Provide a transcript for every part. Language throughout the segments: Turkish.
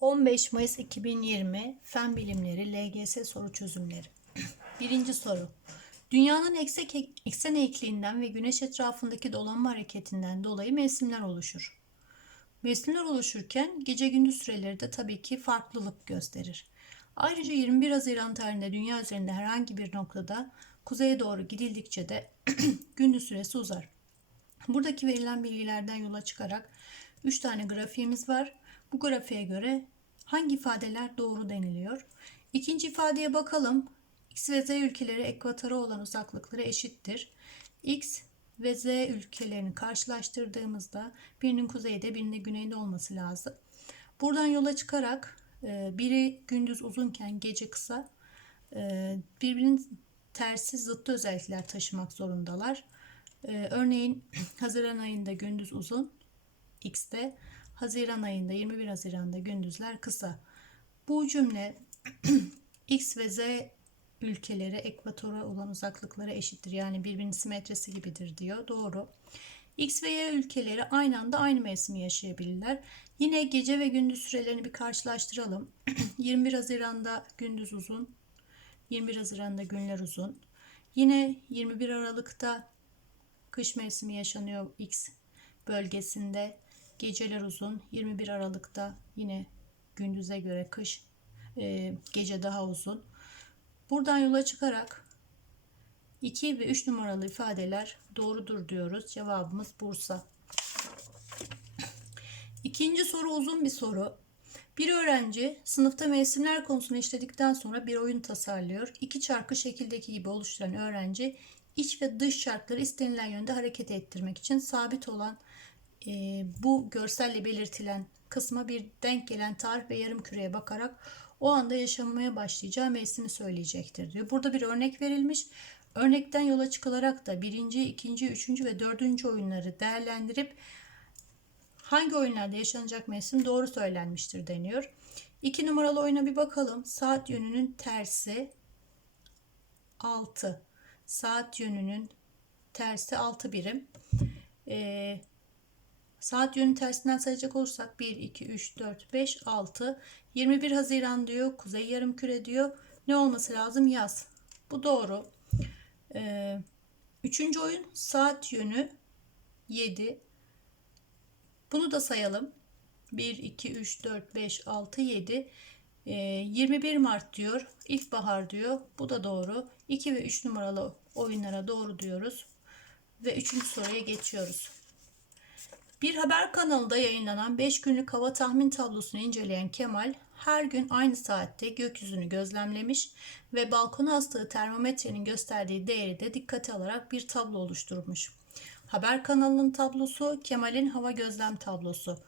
15 Mayıs 2020 Fen Bilimleri LGS soru çözümleri. Birinci soru. Dünyanın eksek, eksen eğikliğinden ve güneş etrafındaki dolanma hareketinden dolayı mevsimler oluşur. Mevsimler oluşurken gece gündüz süreleri de tabii ki farklılık gösterir. Ayrıca 21 Haziran tarihinde dünya üzerinde herhangi bir noktada kuzeye doğru gidildikçe de gündüz süresi uzar. Buradaki verilen bilgilerden yola çıkarak 3 tane grafiğimiz var. Bu grafiğe göre hangi ifadeler doğru deniliyor? İkinci ifadeye bakalım. X ve Z ülkeleri ekvatora olan uzaklıkları eşittir. X ve Z ülkelerini karşılaştırdığımızda birinin kuzeyde birinin güneyde olması lazım. Buradan yola çıkarak e, biri gündüz uzunken gece kısa e, birbirinin tersi zıttı özellikler taşımak zorundalar. E, örneğin Haziran ayında gündüz uzun, X'te Haziran ayında 21 Haziran'da gündüzler kısa. Bu cümle X ve Z ülkeleri ekvatora olan uzaklıklara eşittir. Yani birbirinin simetresi gibidir diyor. Doğru. X ve Y ülkeleri aynı anda aynı mevsimi yaşayabilirler. Yine gece ve gündüz sürelerini bir karşılaştıralım. 21 Haziran'da gündüz uzun, 21 Haziran'da günler uzun. Yine 21 Aralık'ta kış mevsimi yaşanıyor X bölgesinde. Geceler uzun. 21 Aralık'ta yine gündüze göre kış, e, gece daha uzun. Buradan yola çıkarak 2 ve 3 numaralı ifadeler doğrudur diyoruz. Cevabımız Bursa. İkinci soru uzun bir soru. Bir öğrenci sınıfta mevsimler konusunu işledikten sonra bir oyun tasarlıyor. İki çarkı şekildeki gibi oluşturan öğrenci iç ve dış çarkları istenilen yönde hareket ettirmek için sabit olan e, bu görselle belirtilen kısma bir denk gelen tarih ve yarım küreye bakarak o anda yaşamaya başlayacağı mevsimi söyleyecektir diyor. Burada bir örnek verilmiş. Örnekten yola çıkılarak da birinci, ikinci, üçüncü ve dördüncü oyunları değerlendirip hangi oyunlarda yaşanacak mevsim doğru söylenmiştir deniyor. İki numaralı oyuna bir bakalım. Saat yönünün tersi 6. Saat yönünün tersi 6 birim. Ee, saat yönü tersinden sayacak olursak 1, 2, 3, 4, 5, 6. 21 Haziran diyor. Kuzey yarım küre diyor. Ne olması lazım? Yaz. Bu doğru. Ee, üçüncü oyun saat yönü 7. Bunu da sayalım. 1, 2, 3, 4, 5, 6, 7. Ee, 21 Mart diyor. İlkbahar diyor. Bu da doğru. 2 ve 3 numaralı oyunlara doğru diyoruz. Ve 3. soruya geçiyoruz. Bir haber kanalında yayınlanan 5 günlük hava tahmin tablosunu inceleyen Kemal her gün aynı saatte gökyüzünü gözlemlemiş ve balkona astığı termometrenin gösterdiği değeri de dikkate alarak bir tablo oluşturmuş. Haber kanalının tablosu Kemal'in hava gözlem tablosu.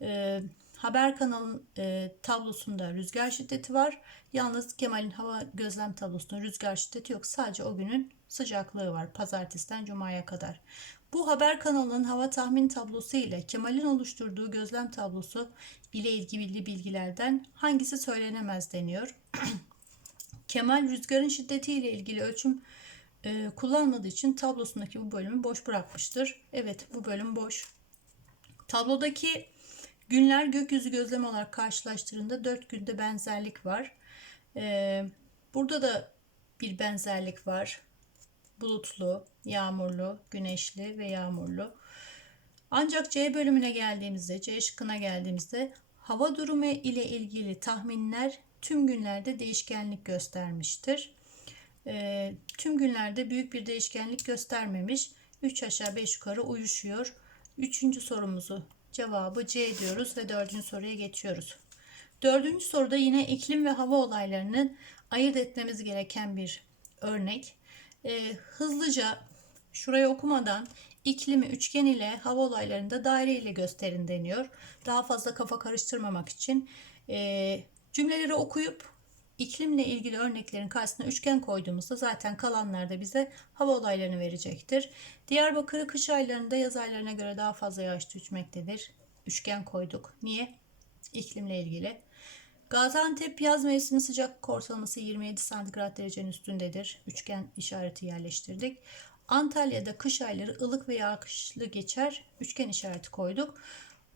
Ee, haber kanalının e, tablosunda rüzgar şiddeti var. Yalnız Kemal'in hava gözlem tablosunda rüzgar şiddeti yok. Sadece o günün sıcaklığı var pazartesiden cumaya kadar. Bu haber kanalının hava tahmin tablosu ile Kemal'in oluşturduğu gözlem tablosu ile ilgili bilgilerden hangisi söylenemez deniyor. Kemal rüzgarın şiddeti ile ilgili ölçüm e, kullanmadığı için tablosundaki bu bölümü boş bırakmıştır. Evet bu bölüm boş. Tablodaki günler gökyüzü gözlem olarak karşılaştırında 4 günde benzerlik var. E, burada da bir benzerlik var. Bulutlu, yağmurlu, güneşli ve yağmurlu. Ancak C bölümüne geldiğimizde, C şıkkına geldiğimizde hava durumu ile ilgili tahminler tüm günlerde değişkenlik göstermiştir. E, tüm günlerde büyük bir değişkenlik göstermemiş. 3 aşağı 5 yukarı uyuşuyor. Üçüncü sorumuzu cevabı C diyoruz ve dördüncü soruya geçiyoruz. Dördüncü soruda yine iklim ve hava olaylarının ayırt etmemiz gereken bir örnek. E, hızlıca şurayı okumadan iklimi üçgen ile hava olaylarında daire ile gösterin deniyor. Daha fazla kafa karıştırmamak için e, cümleleri okuyup iklimle ilgili örneklerin karşısına üçgen koyduğumuzda zaten kalanlar da bize hava olaylarını verecektir. Diyarbakır'ı kış aylarında yaz aylarına göre daha fazla yağış düşmektedir. Üçgen koyduk. Niye? İklimle ilgili. Gaziantep yaz mevsimi sıcak ortalaması 27 santigrat derecenin üstündedir. Üçgen işareti yerleştirdik. Antalya'da kış ayları ılık ve yağışlı geçer. Üçgen işareti koyduk.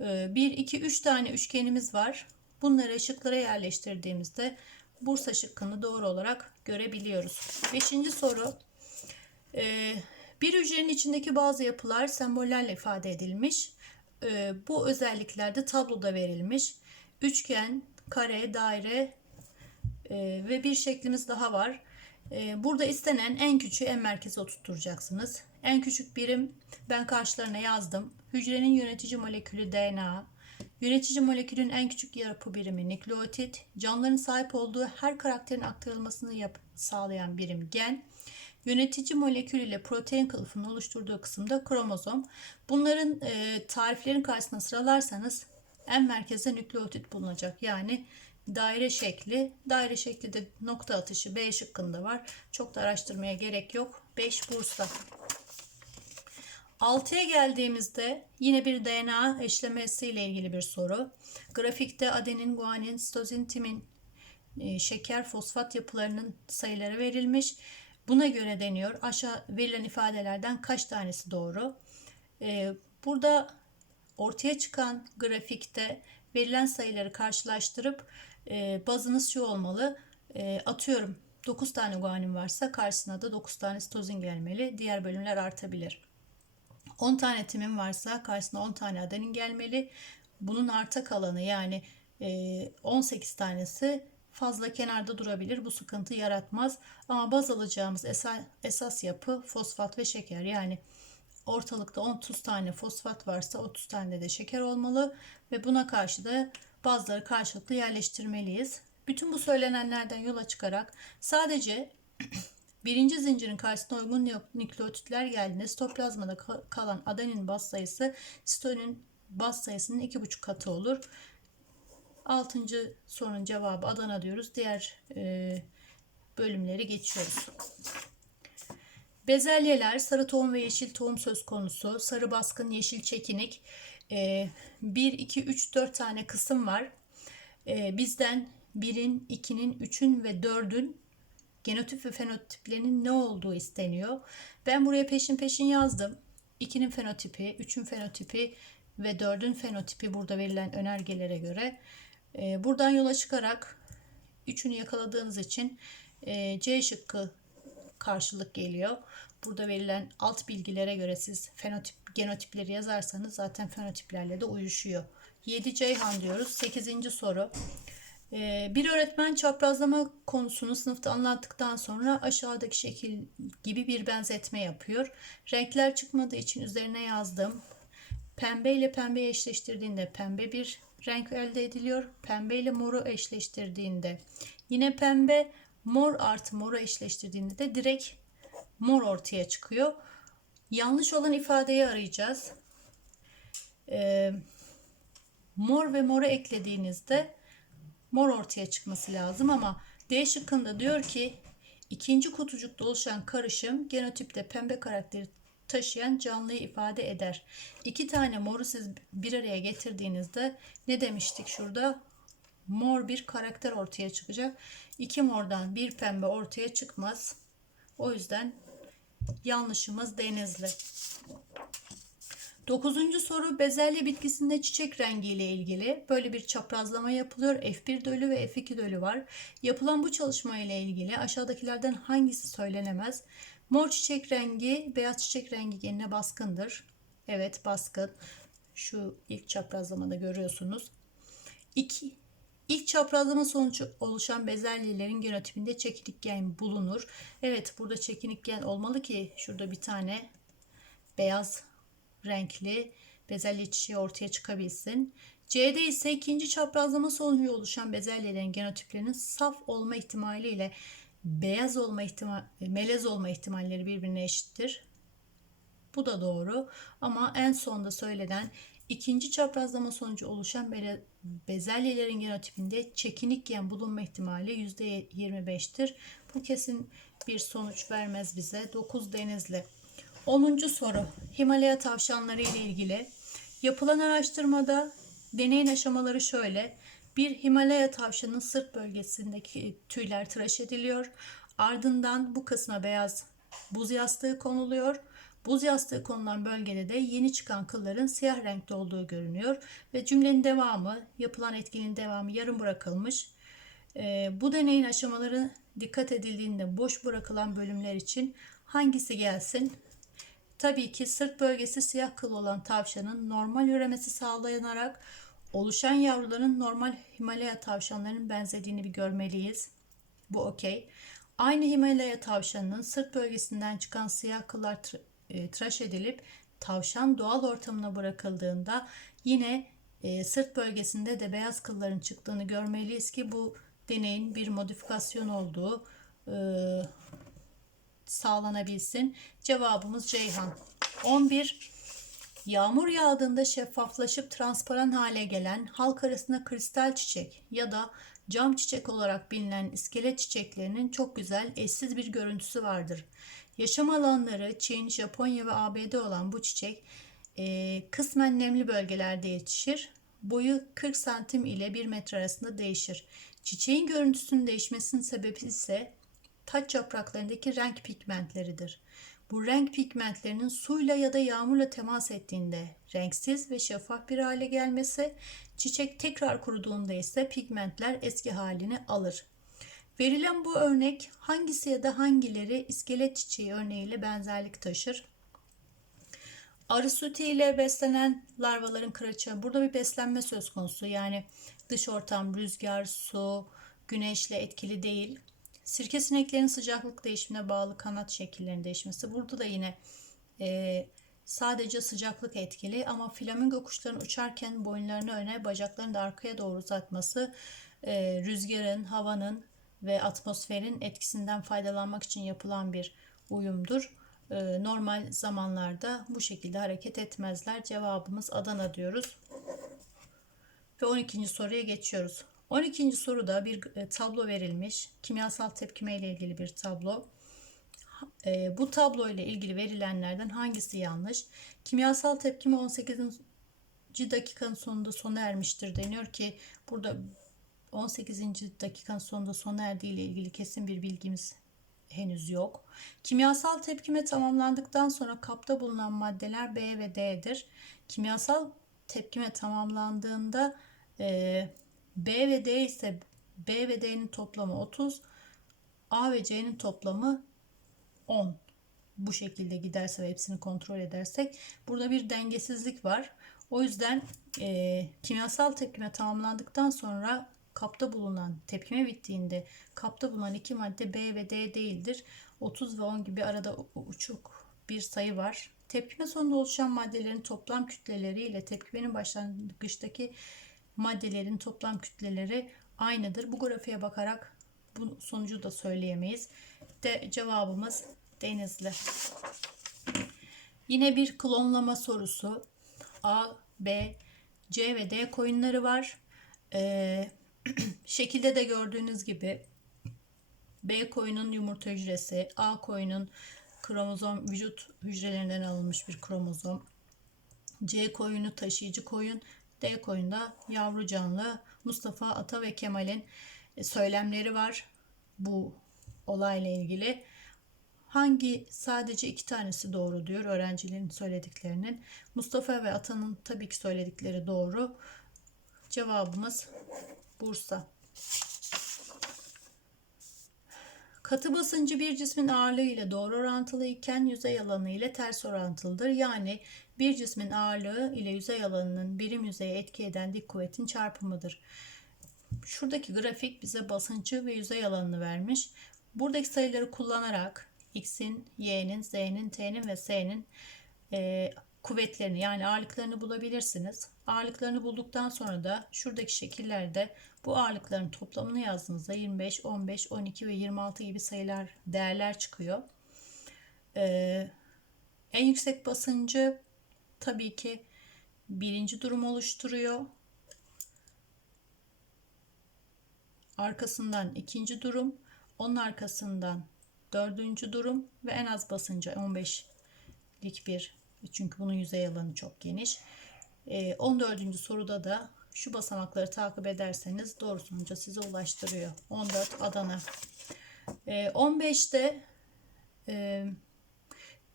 1, 2, 3 tane üçgenimiz var. Bunları şıklara yerleştirdiğimizde Bursa şıkkını doğru olarak görebiliyoruz. Beşinci soru. Ee, bir hücrenin içindeki bazı yapılar sembollerle ifade edilmiş. Ee, bu özellikler de tabloda verilmiş. Üçgen, kare, daire e, ve bir şeklimiz daha var. E, burada istenen en küçüğü en merkeze oturtacaksınız. En küçük birim ben karşılarına yazdım. Hücrenin yönetici molekülü DNA. Yönetici molekülün en küçük yapı birimi nükleotit. Canlıların sahip olduğu her karakterin aktarılmasını yap sağlayan birim gen. Yönetici molekül ile protein kılıfının oluşturduğu kısımda kromozom. Bunların e, tariflerin karşısına sıralarsanız en merkezde nükleotit bulunacak. Yani daire şekli. Daire şekli de nokta atışı B şıkkında var. Çok da araştırmaya gerek yok. 5 Bursa. 6'ya geldiğimizde yine bir DNA eşlemesi ile ilgili bir soru. Grafikte adenin, guanin, sitozin, timin, e, şeker, fosfat yapılarının sayıları verilmiş. Buna göre deniyor. Aşağı verilen ifadelerden kaç tanesi doğru? E, burada ortaya çıkan grafikte verilen sayıları karşılaştırıp e, bazınız şu olmalı. E, atıyorum 9 tane guanin varsa karşısına da 9 tane sitozin gelmeli. Diğer bölümler artabilir. 10 tane timin varsa karşısına 10 tane adenin gelmeli. Bunun arta kalanı yani e, 18 tanesi fazla kenarda durabilir. Bu sıkıntı yaratmaz. Ama baz alacağımız esas, esas yapı fosfat ve şeker. Yani ortalıkta 30 tane fosfat varsa 30 tane de şeker olmalı ve buna karşı da bazıları karşılıklı yerleştirmeliyiz. Bütün bu söylenenlerden yola çıkarak sadece birinci zincirin karşısına uygun nükleotitler geldiğinde sitoplazmada kalan adenin baz sayısı sitonin baz sayısının 2,5 katı olur. Altıncı sorunun cevabı Adana diyoruz. Diğer e, bölümleri geçiyoruz. Bezelyeler, sarı tohum ve yeşil tohum söz konusu. Sarı baskın, yeşil çekinik. E, 1, 2, 3, 4 tane kısım var. E, bizden 1'in, 2'nin, 3'ün ve 4'ün genotip ve fenotiplerinin ne olduğu isteniyor. Ben buraya peşin peşin yazdım. 2'nin fenotipi, 3'ün fenotipi ve 4'ün fenotipi burada verilen önergelere göre. E, buradan yola çıkarak 3'ünü yakaladığınız için e, C şıkkı karşılık geliyor. Burada verilen alt bilgilere göre siz fenotip genotipleri yazarsanız zaten fenotiplerle de uyuşuyor. 7 Ceyhan diyoruz. 8. soru. Ee, bir öğretmen çaprazlama konusunu sınıfta anlattıktan sonra aşağıdaki şekil gibi bir benzetme yapıyor. Renkler çıkmadığı için üzerine yazdım. Pembe ile pembe eşleştirdiğinde pembe bir renk elde ediliyor. Pembe ile moru eşleştirdiğinde yine pembe, mor artı moru eşleştirdiğinde de direkt mor ortaya çıkıyor. Yanlış olan ifadeyi arayacağız. Ee, mor ve moru eklediğinizde mor ortaya çıkması lazım ama D şıkkında diyor ki ikinci kutucukta oluşan karışım genotipte pembe karakteri taşıyan canlıyı ifade eder. İki tane moru siz bir araya getirdiğinizde ne demiştik şurada? Mor bir karakter ortaya çıkacak. İki mordan bir pembe ortaya çıkmaz. O yüzden yanlışımız denizli. Dokuzuncu soru bezelye bitkisinde çiçek rengi ile ilgili böyle bir çaprazlama yapılıyor. F1 dölü ve F2 dölü var. Yapılan bu çalışma ile ilgili aşağıdakilerden hangisi söylenemez? Mor çiçek rengi beyaz çiçek rengi genine baskındır. Evet baskın. Şu ilk çaprazlamada görüyorsunuz. İki, ilk çaprazlama sonucu oluşan bezelyelerin genotipinde çekinik gen bulunur. Evet burada çekinik gen olmalı ki şurada bir tane beyaz renkli bezelye çiçeği ortaya çıkabilsin. C'de ise ikinci çaprazlama sonucu oluşan bezelyelerin genotiplerinin saf olma ihtimali ile beyaz olma ihtimal, melez olma ihtimalleri birbirine eşittir. Bu da doğru ama en sonda söylenen ikinci çaprazlama sonucu oluşan bezelyelerin genotipinde çekinik gen bulunma ihtimali %25'tir. Bu kesin bir sonuç vermez bize. 9 denizli. 10. soru Himalaya tavşanları ile ilgili. Yapılan araştırmada deneyin aşamaları şöyle. Bir Himalaya tavşanın sırt bölgesindeki tüyler tıraş ediliyor. Ardından bu kısma beyaz buz yastığı konuluyor. Buz yastığı konulan bölgede de yeni çıkan kılların siyah renkte olduğu görünüyor ve cümlenin devamı, yapılan etkinin devamı yarım bırakılmış. Ee, bu deneyin aşamaları dikkat edildiğinde boş bırakılan bölümler için hangisi gelsin? Tabii ki sırt bölgesi siyah kıl olan tavşanın normal üremesi sağlanarak oluşan yavruların normal Himalaya tavşanlarının benzediğini bir görmeliyiz. Bu okey. Aynı Himalaya tavşanının sırt bölgesinden çıkan siyah kıllar e, tıraş edilip tavşan doğal ortamına bırakıldığında yine e, sırt bölgesinde de beyaz kılların çıktığını görmeliyiz ki bu deneyin bir modifikasyon olduğu e, sağlanabilsin. Cevabımız Ceyhan. 11. Yağmur yağdığında şeffaflaşıp transparan hale gelen halk arasında kristal çiçek ya da cam çiçek olarak bilinen iskelet çiçeklerinin çok güzel eşsiz bir görüntüsü vardır. Yaşam alanları Çin, Japonya ve ABD olan bu çiçek e, kısmen nemli bölgelerde yetişir. Boyu 40 santim ile 1 metre arasında değişir. Çiçeğin görüntüsünün değişmesinin sebebi ise taç yapraklarındaki renk pigmentleridir. Bu renk pigmentlerinin suyla ya da yağmurla temas ettiğinde renksiz ve şeffaf bir hale gelmesi, çiçek tekrar kuruduğunda ise pigmentler eski halini alır. Verilen bu örnek hangisi ya da hangileri iskelet çiçeği örneğiyle benzerlik taşır? Arı sütü ile beslenen larvaların kıraçı. Burada bir beslenme söz konusu. Yani dış ortam, rüzgar, su, güneşle etkili değil. Sirke sineklerin sıcaklık değişimine bağlı kanat şekillerinin değişmesi. Burada da yine e, sadece sıcaklık etkili ama flamingo kuşların uçarken boyunlarını öne, bacaklarını da arkaya doğru uzatması e, rüzgarın, havanın ve atmosferin etkisinden faydalanmak için yapılan bir uyumdur. E, normal zamanlarda bu şekilde hareket etmezler. Cevabımız Adana diyoruz. Ve 12. soruya geçiyoruz. 12. soruda bir e, tablo verilmiş. Kimyasal tepkime ile ilgili bir tablo. E, bu tablo ile ilgili verilenlerden hangisi yanlış? Kimyasal tepkime 18. dakikanın sonunda sona ermiştir deniyor ki burada 18. dakikanın sonunda sona erdiği ile ilgili kesin bir bilgimiz henüz yok. Kimyasal tepkime tamamlandıktan sonra kapta bulunan maddeler B ve D'dir. Kimyasal tepkime tamamlandığında e, B ve D ise B ve D'nin toplamı 30, A ve C'nin toplamı 10. Bu şekilde giderse ve hepsini kontrol edersek burada bir dengesizlik var. O yüzden e, kimyasal tepkime tamamlandıktan sonra kapta bulunan tepkime bittiğinde kapta bulunan iki madde B ve D değildir. 30 ve 10 gibi arada uçuk bir sayı var. Tepkime sonunda oluşan maddelerin toplam kütleleri ile tepkimenin başlangıçtaki maddelerin toplam kütleleri aynıdır. Bu grafiğe bakarak bu sonucu da söyleyemeyiz. De cevabımız Denizli. Yine bir klonlama sorusu. A, B, C ve D koyunları var. Ee, şekilde de gördüğünüz gibi B koyunun yumurta hücresi, A koyunun kromozom vücut hücrelerinden alınmış bir kromozom. C koyunu taşıyıcı koyun, D koyunda yavru canlı. Mustafa Ata ve Kemal'in e, söylemleri var bu olayla ilgili. Hangi sadece iki tanesi doğru diyor öğrencilerin söylediklerinin. Mustafa ve Ata'nın tabii ki söyledikleri doğru. Cevabımız Bursa. Katı basıncı bir cismin ağırlığı ile doğru orantılı iken yüzey alanı ile ters orantılıdır. Yani bir cismin ağırlığı ile yüzey alanının birim yüzeye etki eden dik kuvvetin çarpımıdır. Şuradaki grafik bize basıncı ve yüzey alanını vermiş. Buradaki sayıları kullanarak x'in, y'nin, z'nin, t'nin ve s'nin e, kuvvetlerini yani ağırlıklarını bulabilirsiniz. Ağırlıklarını bulduktan sonra da şuradaki şekillerde bu ağırlıkların toplamını yazdığınızda 25, 15, 12 ve 26 gibi sayılar, değerler çıkıyor. Ee, en yüksek basıncı tabii ki birinci durum oluşturuyor. Arkasından ikinci durum, onun arkasından dördüncü durum ve en az basıncı 15'lik bir çünkü bunun yüzey alanı çok geniş. 14. Ee, soruda da şu basamakları takip ederseniz doğru sonuca size ulaştırıyor. 14 Adana. 15'te e,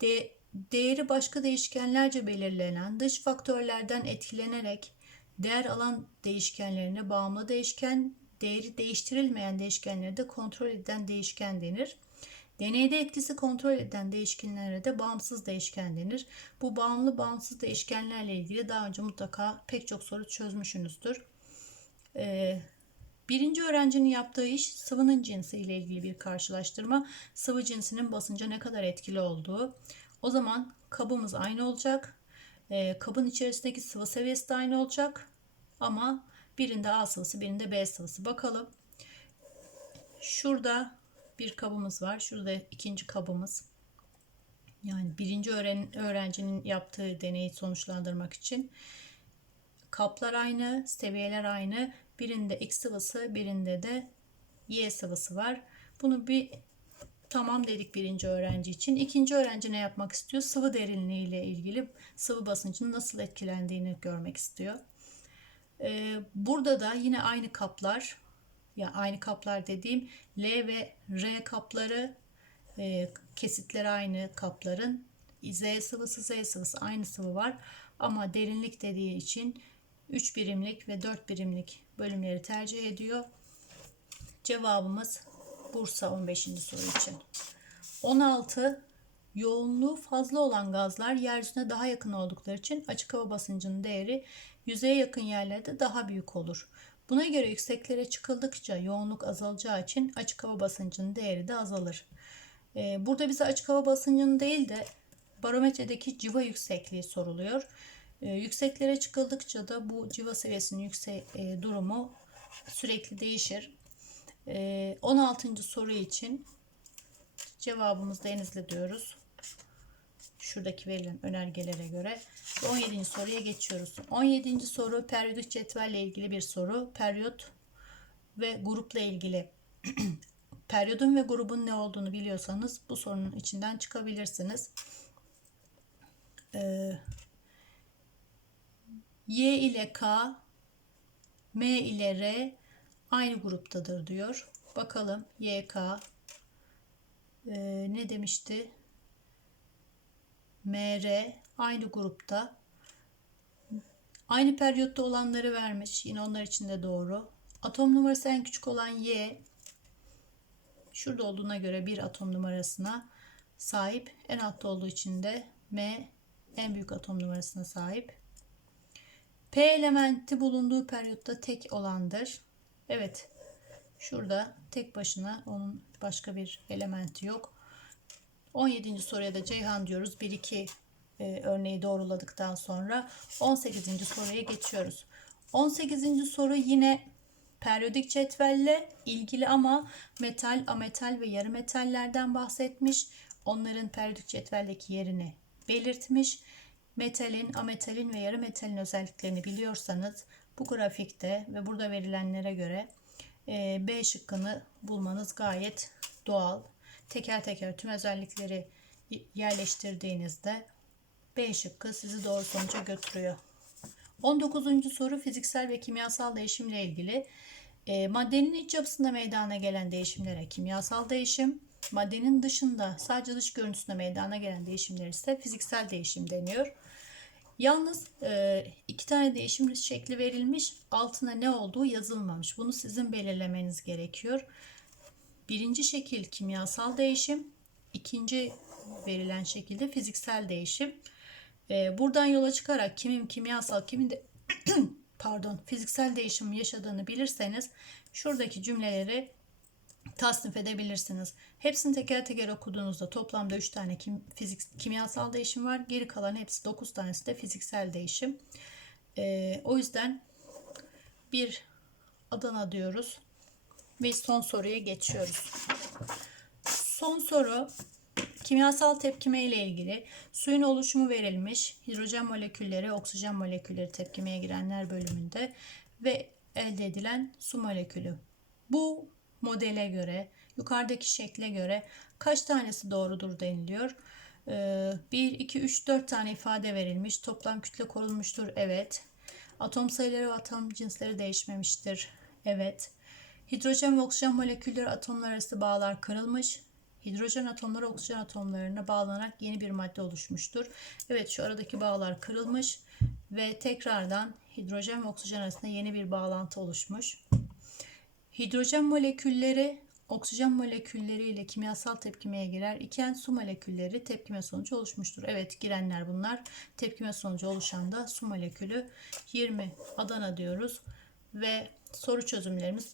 D, değeri başka değişkenlerce belirlenen dış faktörlerden etkilenerek değer alan değişkenlerine bağımlı değişken, değeri değiştirilmeyen değişkenleri de kontrol eden değişken denir. Deneyde etkisi kontrol eden değişkenlere de bağımsız değişken denir. Bu bağımlı bağımsız değişkenlerle ilgili daha önce mutlaka pek çok soru çözmüşsünüzdür. Ee, birinci öğrencinin yaptığı iş sıvının cinsi ile ilgili bir karşılaştırma. Sıvı cinsinin basınca ne kadar etkili olduğu. O zaman kabımız aynı olacak. Ee, kabın içerisindeki sıvı seviyesi de aynı olacak. Ama birinde A sıvısı birinde B sıvısı. Bakalım. Şurada bir kabımız var. Şurada ikinci kabımız. Yani birinci öğren öğrencinin yaptığı deneyi sonuçlandırmak için. Kaplar aynı, seviyeler aynı. Birinde X sıvısı, birinde de Y sıvısı var. Bunu bir tamam dedik birinci öğrenci için. İkinci öğrenci ne yapmak istiyor? Sıvı derinliği ile ilgili sıvı basıncının nasıl etkilendiğini görmek istiyor. Ee, burada da yine aynı kaplar, ya aynı kaplar dediğim L ve R kapları e, kesitleri aynı kapların. Z sıvısı Z sıvısı aynı sıvı var ama derinlik dediği için 3 birimlik ve 4 birimlik bölümleri tercih ediyor. Cevabımız Bursa 15. soru için. 16 yoğunluğu fazla olan gazlar yeryüzüne daha yakın oldukları için açık hava basıncının değeri yüzeye yakın yerlerde daha büyük olur. Buna göre yükseklere çıkıldıkça yoğunluk azalacağı için açık hava basıncının değeri de azalır. Ee, burada bize açık hava basıncının değil de barometredeki civa yüksekliği soruluyor. Ee, yükseklere çıkıldıkça da bu civa seviyesinin yüksek e, durumu sürekli değişir. 16. Ee, soru için cevabımız Denizli diyoruz. Şuradaki verilen önergelere göre. 17. soruya geçiyoruz. 17. soru periyodik cetvelle ilgili bir soru. Periyot ve grupla ilgili. Periyodun ve grubun ne olduğunu biliyorsanız bu sorunun içinden çıkabilirsiniz. Ee, y ile K, M ile R aynı gruptadır diyor. Bakalım YK e, ne demişti? MR aynı grupta. Aynı periyotta olanları vermiş. Yine onlar için de doğru. Atom numarası en küçük olan Y şurada olduğuna göre bir atom numarasına sahip. En altta olduğu için de M en büyük atom numarasına sahip. P elementi bulunduğu periyotta tek olandır. Evet. Şurada tek başına onun başka bir elementi yok. 17. soruya da Ceyhan diyoruz. 1-2 e, örneği doğruladıktan sonra 18. soruya geçiyoruz. 18. soru yine periyodik cetvelle ilgili ama metal, ametal ve yarı metallerden bahsetmiş. Onların periyodik cetveldeki yerini belirtmiş. Metalin, ametalin ve yarı metalin özelliklerini biliyorsanız bu grafikte ve burada verilenlere göre e, B şıkkını bulmanız gayet doğal. Teker teker tüm özellikleri yerleştirdiğinizde B şıkkı sizi doğru sonuca götürüyor. 19. soru fiziksel ve kimyasal değişimle ilgili. E, maddenin iç yapısında meydana gelen değişimlere kimyasal değişim, maddenin dışında sadece dış görüntüsünde meydana gelen değişimler ise fiziksel değişim deniyor. Yalnız e, iki tane değişim şekli verilmiş. Altına ne olduğu yazılmamış. Bunu sizin belirlemeniz gerekiyor. Birinci şekil kimyasal değişim. ikinci verilen şekilde fiziksel değişim. E, buradan yola çıkarak kimin kimyasal kimin de pardon fiziksel değişim yaşadığını bilirseniz şuradaki cümleleri tasnif edebilirsiniz. Hepsini teker teker okuduğunuzda toplamda 3 tane kim, fizik, kimyasal değişim var. Geri kalan hepsi 9 tanesi de fiziksel değişim. Ee, o yüzden bir Adana diyoruz. Ve son soruya geçiyoruz. Son soru kimyasal tepkime ile ilgili suyun oluşumu verilmiş. Hidrojen molekülleri, oksijen molekülleri tepkimeye girenler bölümünde ve elde edilen su molekülü. Bu modele göre, yukarıdaki şekle göre kaç tanesi doğrudur deniliyor. 1, 2, 3, 4 tane ifade verilmiş. Toplam kütle korunmuştur. Evet. Atom sayıları ve atom cinsleri değişmemiştir. Evet. Hidrojen ve oksijen molekülleri atomlar arası bağlar kırılmış. hidrojen atomları oksijen atomlarına bağlanarak yeni bir madde oluşmuştur. Evet şu aradaki bağlar kırılmış ve tekrardan hidrojen ve oksijen arasında yeni bir bağlantı oluşmuş. Hidrojen molekülleri oksijen molekülleri ile kimyasal tepkimeye girer iken su molekülleri tepkime sonucu oluşmuştur. Evet girenler bunlar. Tepkime sonucu oluşan da su molekülü 20 Adana diyoruz ve soru çözümlerimiz